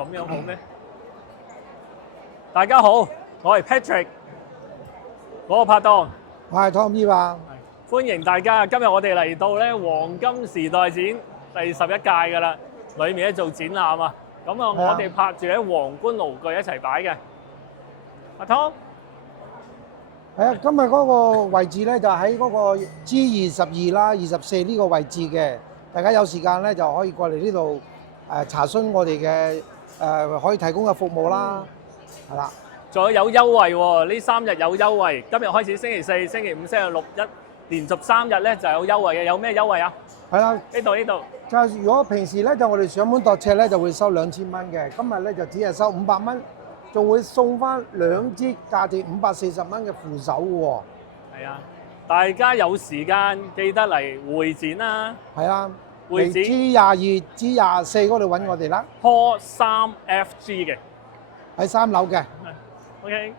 咁樣好咩？大家好，我係 Patrick，我個拍檔。我係 Tommy 啊，歡迎大家。今日我哋嚟到咧黃金時代展第11屆㗎啦，裏面咧做展覽啊。咁啊，我哋拍住喺皇冠爐具一齊擺嘅。阿 Tom，係啊，今日嗰個位置咧就喺嗰個 G22啦、24呢個位置嘅。大家有時間咧就可以過嚟呢度查詢我哋嘅可以提供嘅服務啦，係啦。仲有優惠喎，呢3日有優惠。今日開始星期4、星期5、星期6連續3日咧就有優惠嘅。有咩優惠啊？係啦，呢度。就係如果平時咧就我哋上門度尺咧就會收2000蚊嘅，今日咧就只係收500蚊，仲會送翻2支價值540蚊嘅扶手喎。係啊，大家有時間記得嚟會展啦。係啊，會展 G22、G24嗰度揾我哋啦，Hall 3FG 嘅，喺3樓嘅。OK。